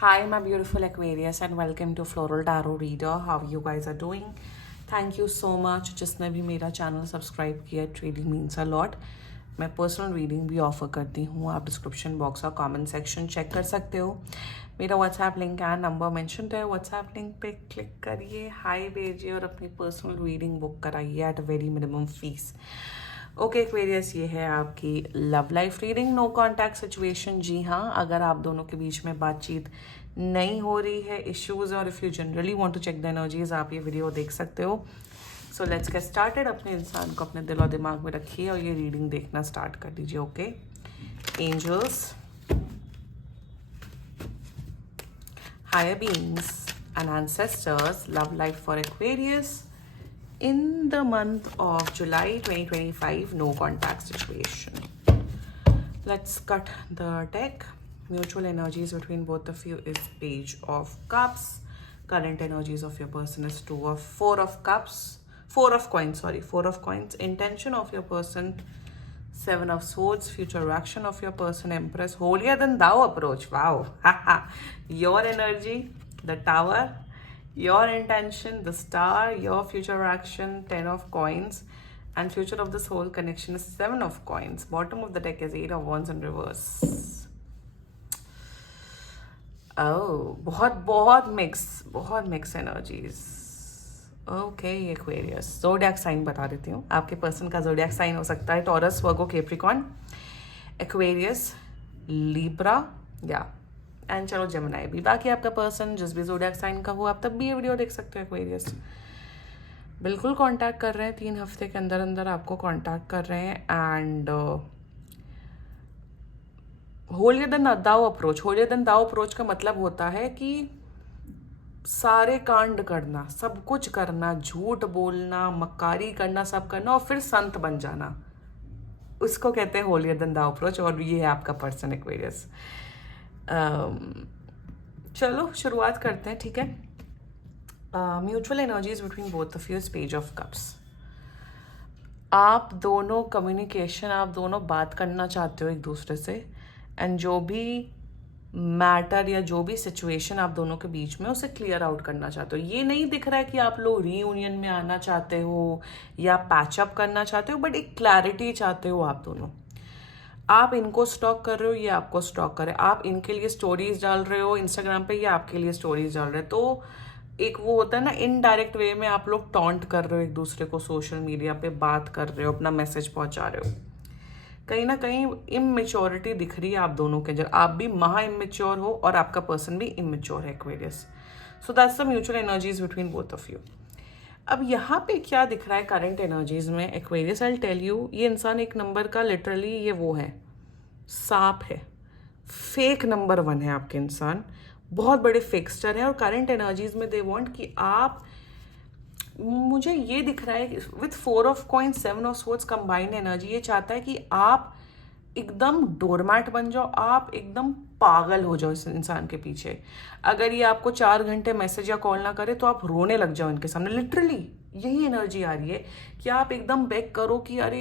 Hi, my beautiful Aquarius, and welcome to Floral Tarot Reader. How you guys are doing? Thank you so much. जिसने भी मेरा channel subscribe किया, trading means a lot. मैं personal reading भी offer करती हूँ. आप description box और कमेंट सेक्शन चेक कर सकते हो. मेरा WhatsApp link and number mention है. व्हाट्सएप लिंक पे क्लिक करिए, हाई भेजिए और अपनी पर्सनल रीडिंग बुक कराइए at a very minimum fees. Okay Aquarius, ये है आपकी love life reading. No contact situation. जी हाँ, अगर आप दोनों के बीच में बातचीत नहीं हो रही है, इश्यूज, और if you generally want to check the energies, आप ये वीडियो देख सकते हो. So let's get started. अपने इंसान को अपने दिल और दिमाग में रखिए और ये रीडिंग देखना स्टार्ट कर दीजिए. Okay angels, higher beings and ancestors, love life for Aquarius in the month of July 2025, no contact situation. Let's cut the deck. Mutual energies between both of you is Page of Cups. Current energies of your person is Four of Cups. Four of Coins, sorry. Four of Coins. Intention of your person, Seven of Swords. Future action of your person, Empress. Holier than thou approach. Wow. Your energy, the Tower. Your intention, the Star. Your future action, Ten of Coins. And future of this whole connection is Seven of Coins. Bottom of the deck is Eight of Wands in reverse. Oh, बहुत mix energies. Okay Aquarius, zodiac sign बता देती हूँ. आपके person का zodiac sign हो सकता है taurus, वर्गो, Capricorn, Aquarius, Libra या एंड चलो जेमिनी भी. बाकी आपका पर्सन जिस भी ज़ोडिएक साइन का हो, आप तब भी ये वीडियो देख सकते हो. एक्वेरियस बिल्कुल कांटेक्ट कर रहे हैं, 3 हफ्ते के अंदर अंदर आपको कांटेक्ट कर रहे हैं. एंड होलियर देन दाओ अप्रोच. होलियर देन दाओ अप्रोच का मतलब होता है कि सारे कांड करना, सब कुछ करना, झूठ बोलना, मक्कारी करना, सब करना और फिर संत बन जाना, उसको कहते हैं होलियर देन दाओ अप्रोच. और ये है आपका पर्सन एक्वेरियस. चलो शुरुआत करते हैं, ठीक है. Mutual energies between both of you, page of cups. आप दोनों कम्युनिकेशन, आप दोनों बात करना चाहते हो एक दूसरे से. एंड जो भी मैटर या जो भी सिचुएशन आप दोनों के बीच में, उसे क्लियर आउट करना चाहते हो. ये नहीं दिख रहा है कि आप लोग रीयूनियन में आना चाहते हो या पैचअप करना चाहते हो, बट एक क्लैरिटी चाहते हो आप दोनों. आप इनको स्टॉक कर रहे हो, ये आपको स्टॉक करे. आप इनके लिए स्टोरीज डाल रहे हो इंस्टाग्राम पे, ये आपके लिए स्टोरीज डाल रहे हो. तो एक वो होता है ना, इनडायरेक्ट वे में आप लोग टॉन्ट कर रहे हो एक दूसरे को, सोशल मीडिया पे बात कर रहे हो, अपना मैसेज पहुंचा रहे हो. कहीं ना कहीं इमेच्योरिटी दिख रही है आप दोनों के अंदर. आप भी महा इमेच्योर हो और आपका पर्सन भी इमेच्योर है Aquarius. So that's the mutual energies between both of you. अब यहाँ पे क्या दिख रहा है करंट एनर्जीज में Aquarius, I will tell you. ये इंसान एक नंबर का लिटरली ये वो है, सांप है. फेक नंबर 1 है आपके इंसान. बहुत बड़े फेकस्टर है. और करंट एनर्जीज में दे वांट कि आप, मुझे ये दिख रहा है with 4 of coin, 7 of swords combined energy, ये चाहता है कि आप एकदम डोरमैट बन जाओ, आप एकदम पागल हो जाओ इस इंसान के पीछे. अगर ये आपको 4 घंटे मैसेज या कॉल ना करे तो आप रोने लग जाओ इनके सामने. लिटरली यही एनर्जी आ रही है कि आप एकदम बेग करो कि आप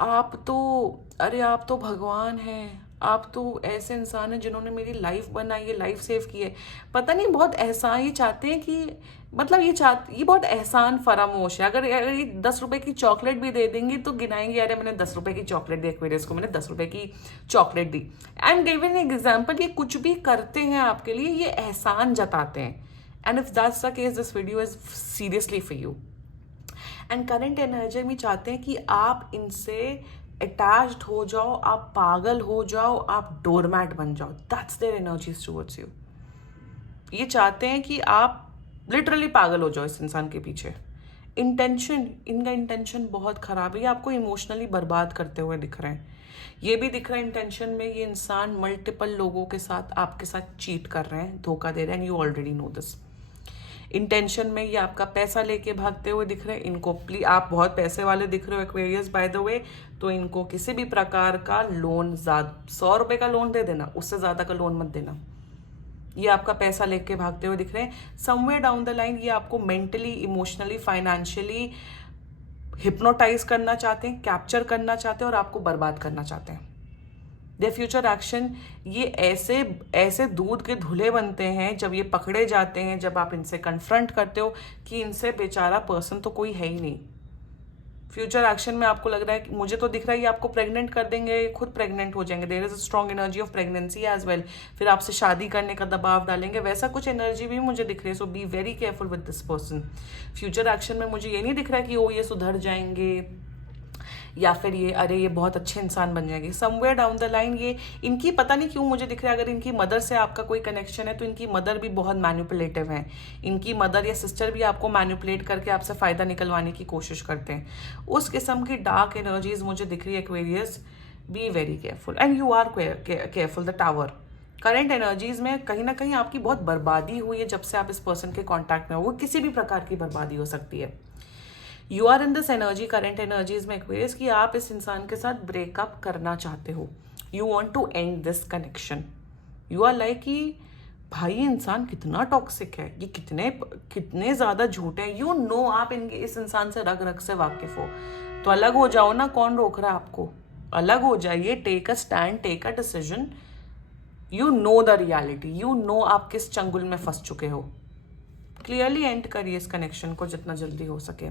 आप तो भगवान हैं, आप तो ऐसे इंसान हैं जिन्होंने मेरी लाइफ बनाई है, लाइफ सेव की है. पता नहीं, बहुत एहसान ये चाहते हैं कि, मतलब ये बहुत एहसान फरामोश है. अगर ये 10 रुपए की चॉकलेट भी दे देंगी तो गिनाएंगे, अरे मैंने 10 रुपए की चॉकलेट दी एक्वेरियस को, मैंने 10 रुपए की chocolate the. I am giving an example. ये कुछ भी करते हैं आपके लिए, ये एहसान जताते हैं. And if that's the case, this video is seriously for you. And current energy में चाहते हैं कि आप इनसे अटैच्ड हो जाओ, आप पागल हो जाओ, आप डोरमैट बन जाओ. That's their energies towards you. ये चाहते हैं कि आप लिटरली पागल हो जाओ इस इंसान के पीछे. इनका इंटेंशन बहुत खराब है. ये आपको इमोशनली बर्बाद करते हुए दिख रहे हैं. ये भी दिख रहा है इंटेंशन में ये इंसान मल्टीपल लोगों के साथ, आपके साथ चीट कर रहे हैं, धोखा दे रहे हैं. And you already know this. Intention में ये आपका पैसा लेके भागते हुए दिख रहे हैं. इनको आप बहुत पैसे वाले दिख रहे हो एक्वेरियस बाय द वे. तो इनको किसी भी प्रकार का लोन, 100 रुपए का लोन दे देना, उससे ज़्यादा का लोन मत देना. ये आपका पैसा लेके भागते हुए दिख रहे हैं. समवेयर डाउन द लाइन ये आपको मेंटली, इमोशनली, फाइनेंशियली हिप्नोटाइज करना चाहते हैं, कैप्चर करना चाहते हैं और आपको बर्बाद करना चाहते हैं. दे फ्यूचर एक्शन, ये ऐसे ऐसे दूध के धुले बनते हैं जब ये पकड़े जाते हैं, जब आप इनसे कन्फ्रंट करते हो कि इनसे बेचारा पर्सन तो कोई है ही नहीं। फ्यूचर एक्शन में आपको लग रहा है कि मुझे तो दिख रहा है ये आपको प्रेग्नेंट कर देंगे, खुद प्रेग्नेंट हो जाएंगे, there is a strong energy of pregnancy as well, फिर आपसे शादी करने का दबाव डालेंगे, वैसा कुछ एनर्जी भी मुझे दिख रही है। So be very careful with this person. Future action में मुझे ये नहीं दिख रहा है कि ओ ये सुधर जाएंगे या फिर ये अरे ये बहुत अच्छे इंसान बन जाएंगे। समवेयर डाउन द लाइन ये इनकी पता नहीं क्यों मुझे दिख रहा है, अगर इनकी मदर से आपका कोई कनेक्शन है तो इनकी मदर भी बहुत मैनिपुलेटिव है। इनकी मदर या सिस्टर भी आपको मैनिपुलेट करके आपसे फ़ायदा निकलवाने की कोशिश करते हैं। उस किस्म की डार्क एनर्जीज मुझे दिख रही है Aquarius. Be very careful and you are careful. The tower current energies में कहीं ना कहीं आपकी बहुत बर्बादी हुई है जब से आप इस पर्सन के कॉन्टैक्ट में हो। वो किसी भी प्रकार की बर्बादी हो सकती है। You are in this energy, current energies में एक्वेरियस, कि आप इस इंसान के साथ ब्रेकअप करना चाहते हो। You want to end this connection. You are like कि भाई इंसान कितना टॉक्सिक है, ये कितने कितने ज़्यादा झूठे हैं। यू नो आप इनके इस इंसान से रग रग से वाकिफ हो, तो अलग हो जाओ ना, कौन रोक रहा है आपको? अलग हो जाइए, take a stand, take a decision. You know the reality, you know आप किस चंगुल में फंस चुके हो। क्लियरली एंड करिए इस कनेक्शन को जितना जल्दी हो सके।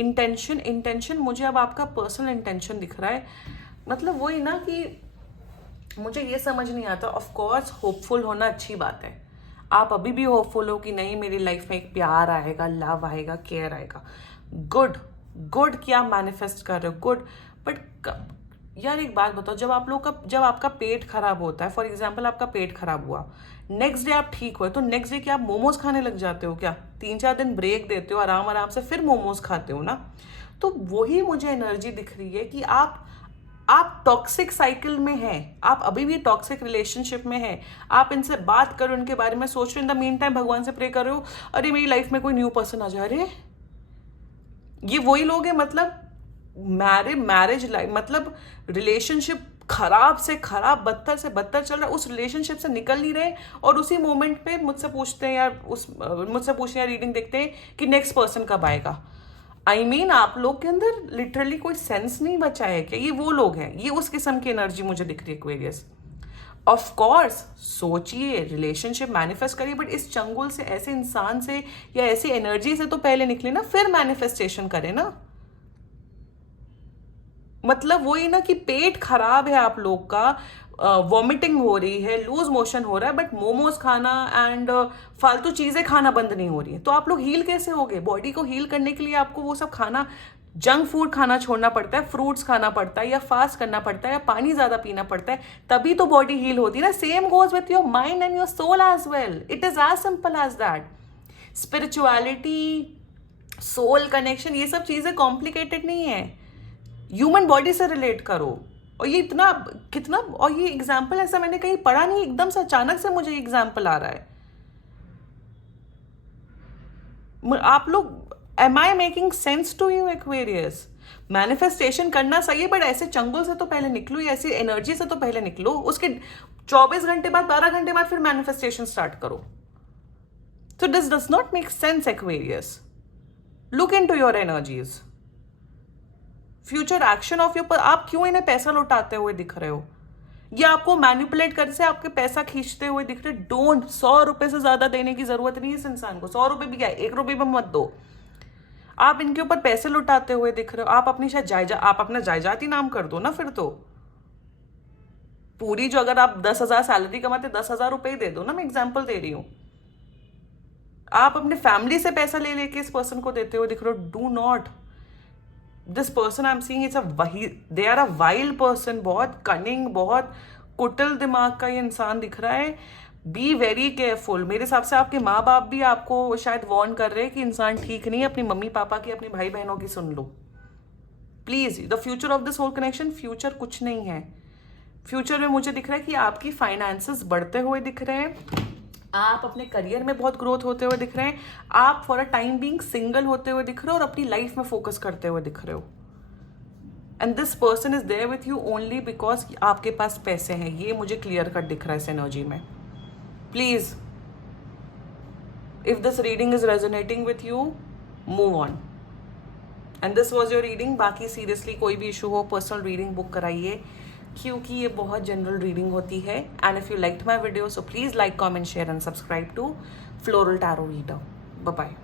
इंटेंशन मुझे अब आपका पर्सनल इंटेंशन दिख रहा है। मतलब वही ना कि मुझे ये समझ नहीं आता। ऑफ कोर्स होपफुल होना अच्छी बात है, आप अभी भी होपफुल हो कि नहीं मेरी लाइफ में एक प्यार आएगा, लव आएगा, केयर आएगा। गुड गुड कि आप मैनिफेस्ट कर रहे हो, गुड। बट यार एक बात बताओ, जब आपका पेट खराब होता है, फॉर एग्जाम्पल आपका पेट खराब हुआ, नेक्स्ट डे आप ठीक हुए, तो नेक्स्ट डे क्या आप मोमोज खाने लग जाते हो क्या? 3-4 दिन ब्रेक देते हो, आराम आराम से फिर मोमोज खाते हो ना। तो वही मुझे एनर्जी दिख रही है कि आप टॉक्सिक साइकिल में हैं, आप अभी भी टॉक्सिक रिलेशनशिप में हैं। आप इनसे बात करो, इनके बारे में सोच रहे हो, इन द मीन टाइम भगवान से प्रे कर रहे हो, अरे मेरी लाइफ में कोई न्यू पर्सन आ जाए। अरे ये वही लोग हैं, मतलब मैरिज लाइफ, मतलब रिलेशनशिप खराब से खराब, बदतर से बदतर चल रहा है, उस रिलेशनशिप से निकल नहीं रहे, और उसी मोमेंट पे मुझसे पूछते हैं यार, मुझसे पूछते हैं, रीडिंग देखते हैं कि नेक्स्ट पर्सन कब आएगा। आई मीन आप लोग के अंदर लिटरली कोई सेंस नहीं बचा है क्या? ये वो लोग हैं, ये उस किस्म की एनर्जी मुझे दिख रही है एक्वेरियस। ऑफ कोर्स सोचिए, रिलेशनशिप मैनिफेस्ट करिए, बट इस चंगुल से, ऐसे इंसान से या ऐसी एनर्जी से तो पहले निकले ना, फिर मैनिफेस्टेशन करें ना। मतलब वही ना कि पेट खराब है आप लोग का, वॉमिटिंग हो रही है, लूज मोशन हो रहा है, बट मोमोज खाना एंड फालतू चीज़ें खाना बंद नहीं हो रही है, तो आप लोग हील कैसे होगे? बॉडी को हील करने के लिए आपको वो सब खाना, जंक फूड खाना छोड़ना पड़ता है, फ्रूट्स खाना पड़ता है, या फास्ट करना पड़ता है, या पानी ज़्यादा पीना पड़ता है, तभी तो बॉडी हील होती है ना। Same goes with your mind and your soul as well. It is as simple as that. Spirituality, soul connection, ये सब चीज़ें कॉम्प्लिकेटेड नहीं है। ह्यूमन बॉडी से रिलेट करो। और ये इतना कितना, और ये एग्जाम्पल ऐसा मैंने कहीं पढ़ा नहीं, एकदम से अचानक से मुझे एग्जाम्पल आ रहा है। आप लोग, am I making sense to you Aquarius? Manifestation करना सही है, बट ऐसे चंगुल से तो पहले निकलो, ऐसी एनर्जी से तो पहले निकलो। उसके 24 घंटे बाद, 12 घंटे बाद फिर मैनिफेस्टेशन स्टार्ट करो। So this does not make sense, Aquarius. Look into your energies. Future action of your, आप क्यों इन्हें पैसा लौटाते हुए दिख रहे हो? ये आपको मैनिपुलेट कर से आपके पैसा खींचते हुए दिख रहे। डोंट, 100 रुपए से ज्यादा देने की जरूरत नहीं है इस इंसान को। 100 रुपए भी क्या, 1 रुपए भी मत दो। आप इनके ऊपर पैसे लुटाते हुए दिख रहे हो। आप अपनी शायद आप अपना जायदादी नाम कर दो ना फिर तो। पूरी जो, अगर आप 10,000 सैलरी कमाते, 10,000 रुपए ही दे दो ना, मैं एग्जाम्पल दे रही हूं। आप अपने फैमिली से पैसा ले लेके इस पर्सन को देते हुए दिख रहे हो। Do not. This person I am seeing, it's they are a wild person. बहुत कनिंग, बहुत कुटिल दिमाग का ये इंसान दिख रहा है। Be very careful. मेरे हिसाब से आपके माँ बाप भी आपको शायद वार्न कर रहे हैं कि इंसान ठीक नहीं है। अपनी मम्मी पापा की, अपने भाई बहनों की सुन लो please. The future of this whole connection, future कुछ नहीं है। फ्यूचर में मुझे दिख रहा है कि आपकी फाइनेंसेस बढ़ते हुए दिख रहे हैं, आप अपने करियर में बहुत ग्रोथ होते हुए दिख रहे हैं, आप for a time being single होते हुए दिख रहे हो और अपनी लाइफ में फोकस करते हुए दिख रहे हो। And this person is there with you only because आपके पास पैसे हैं। ये मुझे क्लियर कट दिख रहा है इस एनर्जी में। Please, if this reading is resonating with you, move on. And this was your reading. बाकी सीरियसली कोई भी इशू हो, पर्सनल रीडिंग बुक कराइए। क्योंकि ये बहुत जनरल रीडिंग होती है. And if you liked my video, so please like, comment, share and subscribe to Floral Tarot Reader. Bye bye.